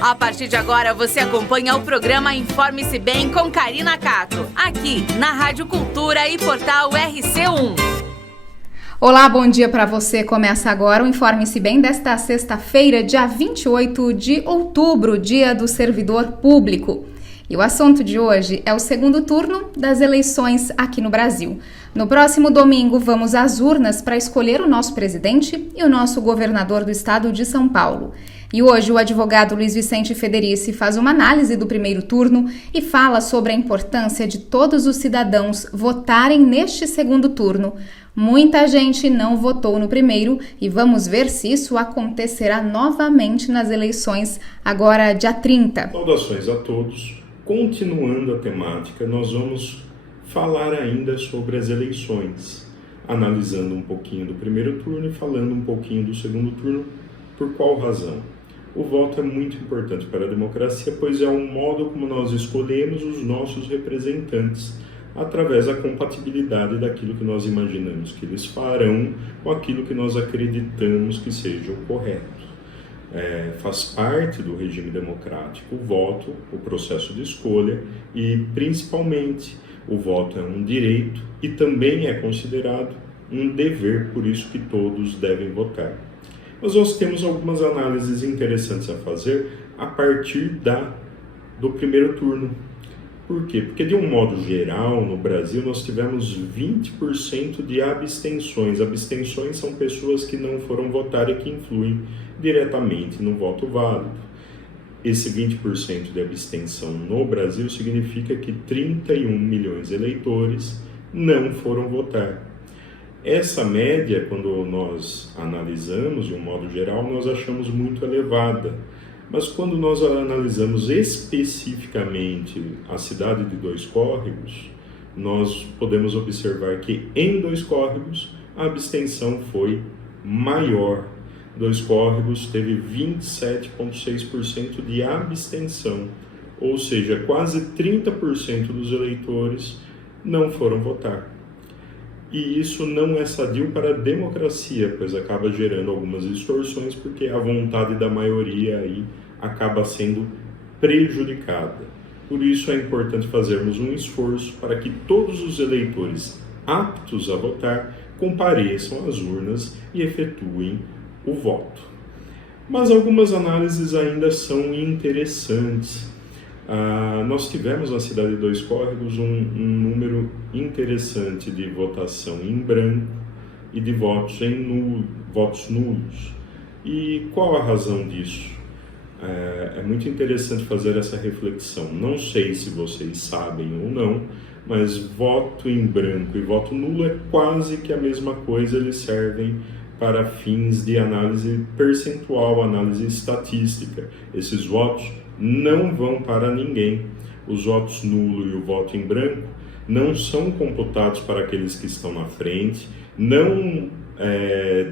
A partir de agora, você acompanha o programa Informe-se Bem com Karina Cato, aqui na Rádio Cultura e Portal RC1. Olá, bom dia para você. Começa agora o Informe-se Bem desta sexta-feira, dia 28 de outubro, dia do servidor público. E o assunto de hoje é o segundo turno das eleições aqui no Brasil. No próximo domingo, vamos às urnas para escolher o nosso presidente e o nosso governador do estado de São Paulo. E hoje o advogado Luiz Vicente Federici faz uma análise do primeiro turno e fala sobre a importância de todos os cidadãos votarem neste segundo turno. Muita gente não votou no primeiro e vamos ver se isso acontecerá novamente nas eleições agora dia 30. Saudações a todos. Continuando a temática, nós vamos falar ainda sobre as eleições, analisando um pouquinho do primeiro turno e falando um pouquinho do segundo turno. Por qual razão? O voto é muito importante para a democracia, pois é o modo como nós escolhemos os nossos representantes, através da compatibilidade daquilo que nós imaginamos que eles farão com aquilo que nós acreditamos que seja o correto. Faz parte do regime democrático o voto, o processo de escolha e, principalmente, o voto é um direito e também é considerado um dever, por isso que todos devem votar. Mas nós temos algumas análises interessantes a fazer a partir do primeiro turno. Por quê? Porque, de um modo geral, no Brasil, nós tivemos 20% de abstenções. Abstenções são pessoas que não foram votar e que influem diretamente no voto válido. Esse 20% de abstenção no Brasil significa que 31 milhões de eleitores não foram votar. Essa média, quando nós analisamos de um modo geral, nós achamos muito elevada. Mas quando nós analisamos especificamente a cidade de Dois Córregos, nós podemos observar que em Dois Córregos a abstenção foi maior. Dois Córregos teve 27,6% de abstenção, ou seja, quase 30% dos eleitores não foram votar. E isso não é sadio para a democracia, pois acaba gerando algumas distorções, porque a vontade da maioria aí acaba sendo prejudicada. Por isso é importante fazermos um esforço para que todos os eleitores aptos a votar compareçam às urnas e efetuem o voto. Mas algumas análises ainda são interessantes. Nós tivemos na cidade de Dois Córregos um número interessante de votação em branco e de votos nulos. E qual a razão disso? É muito interessante fazer essa reflexão. Não sei se vocês sabem ou não, mas voto em branco e voto nulo é quase que a mesma coisa, eles servem para fins de análise percentual, análise estatística. Esses votos não vão para ninguém. Os votos nulo e o voto em branco não são computados para aqueles que estão na frente, não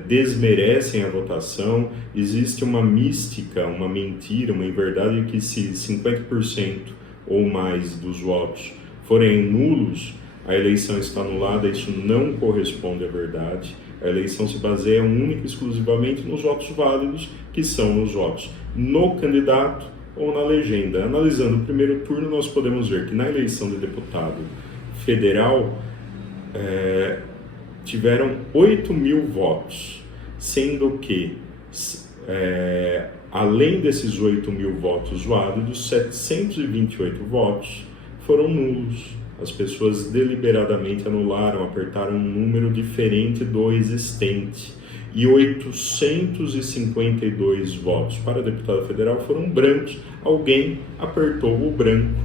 desmerecem a votação. Existe uma mística, uma mentira, uma inverdade que se 50% ou mais dos votos forem nulos, a eleição está anulada. Isso não corresponde à verdade. A eleição se baseia única e exclusivamente nos votos válidos, que são os votos no candidato ou na legenda. Analisando o primeiro turno, nós podemos ver que na eleição de deputado federal tiveram 8 mil votos, sendo que, além desses 8 mil votos válidos, 728 votos foram nulos. As pessoas deliberadamente anularam, apertaram um número diferente do existente. E 852 votos para deputado federal foram brancos. Alguém apertou o branco,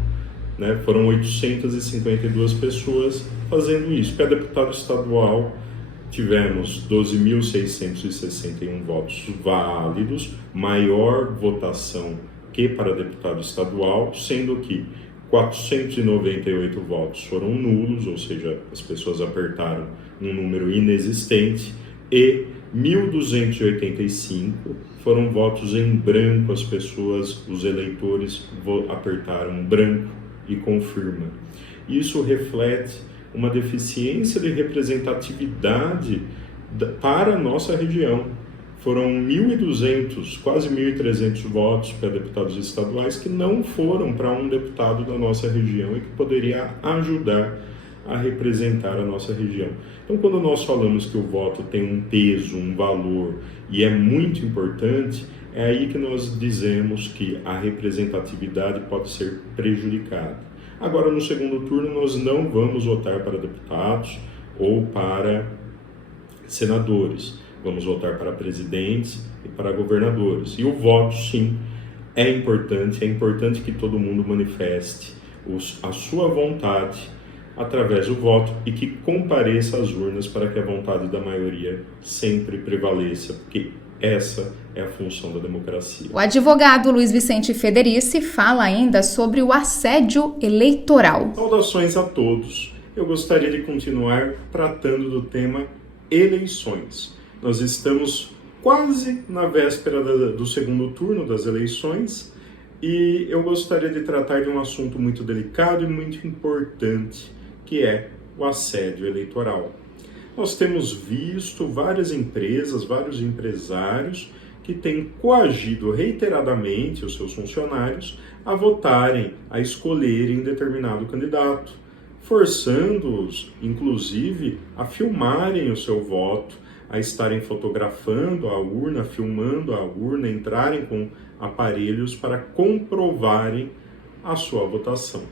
né? Foram 852 pessoas fazendo isso. Para deputado estadual, tivemos 12.661 votos válidos, maior votação que para deputado estadual, sendo que 498 votos foram nulos, ou seja, as pessoas apertaram um número inexistente, e 1.285 foram votos em branco, as pessoas, os eleitores apertaram branco e confirma. Isso reflete uma deficiência de representatividade para a nossa região. foram 1.200, quase 1.300 votos para deputados estaduais que não foram para um deputado da nossa região e que poderia ajudar a representar a nossa região. Então, quando nós falamos que o voto tem um peso, um valor e é muito importante, é aí que nós dizemos que a representatividade pode ser prejudicada. Agora, no segundo turno, nós não vamos votar para deputados ou para senadores. Vamos votar para presidentes e para governadores. E o voto, sim, é importante que todo mundo manifeste a sua vontade através do voto e que compareça às urnas para que a vontade da maioria sempre prevaleça, porque essa é a função da democracia. O advogado Luiz Vicente Federici fala ainda sobre o assédio eleitoral. Saudações a todos. Eu gostaria de continuar tratando do tema eleições. Nós estamos quase na véspera do segundo turno das eleições e eu gostaria de tratar de um assunto muito delicado e muito importante, que é o assédio eleitoral. Nós temos visto várias empresas, vários empresários que têm coagido reiteradamente os seus funcionários a votarem, a escolherem determinado candidato, forçando-os, inclusive, a filmarem o seu voto, a estarem fotografando a urna, filmando a urna, entrarem com aparelhos para comprovarem a sua votação.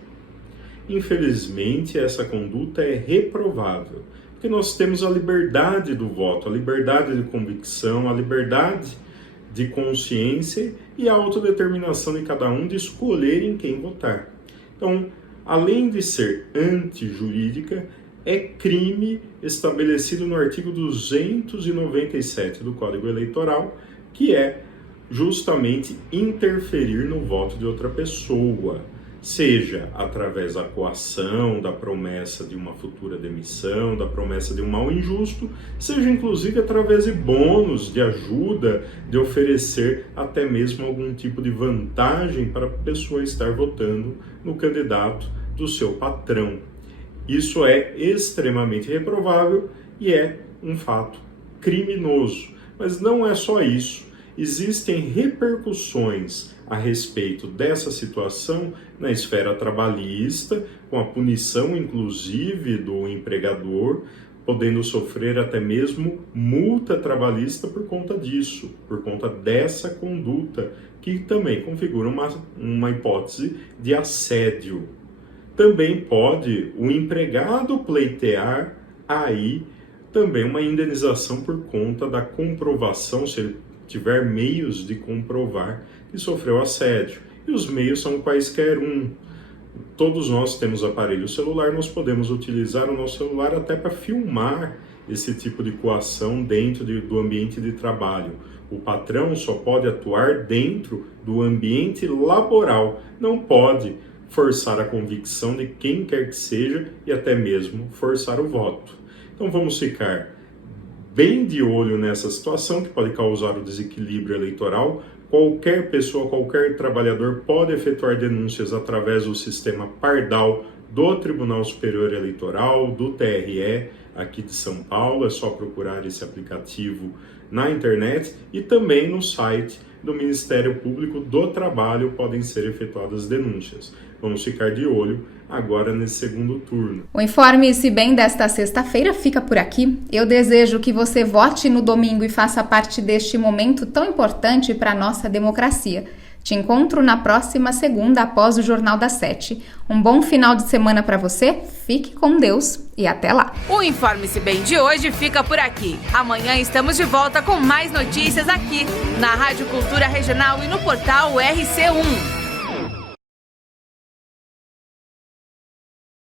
Infelizmente, essa conduta é reprovável, porque nós temos a liberdade do voto, a liberdade de convicção, a liberdade de consciência e a autodeterminação de cada um de escolher em quem votar. Então, além de ser antijurídica, é crime estabelecido no artigo 297 do Código Eleitoral, que é justamente interferir no voto de outra pessoa, seja através da coação, da promessa de uma futura demissão, da promessa de um mal injusto, seja inclusive através de bônus, de ajuda, de oferecer até mesmo algum tipo de vantagem para a pessoa estar votando no candidato do seu patrão. Isso é extremamente reprovável e é um fato criminoso. Mas não é só isso. Existem repercussões a respeito dessa situação na esfera trabalhista, com a punição, inclusive, do empregador, podendo sofrer até mesmo multa trabalhista por conta disso, por conta dessa conduta, que também configura uma hipótese de assédio. Também pode o empregado pleitear aí também uma indenização por conta da comprovação, se ele tiver meios de comprovar que sofreu assédio. E os meios são quaisquer um. Todos nós temos aparelho celular, nós podemos utilizar o nosso celular até para filmar esse tipo de coação dentro do ambiente de trabalho. O patrão só pode atuar dentro do ambiente laboral, não pode forçar a convicção de quem quer que seja e até mesmo forçar o voto. Então vamos ficar bem de olho nessa situação que pode causar o desequilíbrio eleitoral. Qualquer pessoa, qualquer trabalhador pode efetuar denúncias através do sistema Pardal do Tribunal Superior Eleitoral, do TRE, aqui de São Paulo. É só procurar esse aplicativo na internet e também no site do Ministério Público do Trabalho podem ser efetuadas denúncias. Vamos ficar de olho agora nesse segundo turno. O Informe-se Bem desta sexta-feira fica por aqui. Eu desejo que você vote no domingo e faça parte deste momento tão importante para a nossa democracia. Te encontro na próxima segunda após o Jornal das 7. Um bom final de semana para você, fique com Deus e até lá. O Informe-se Bem de hoje fica por aqui. Amanhã estamos de volta com mais notícias aqui na Rádio Cultura Regional e no portal RC1.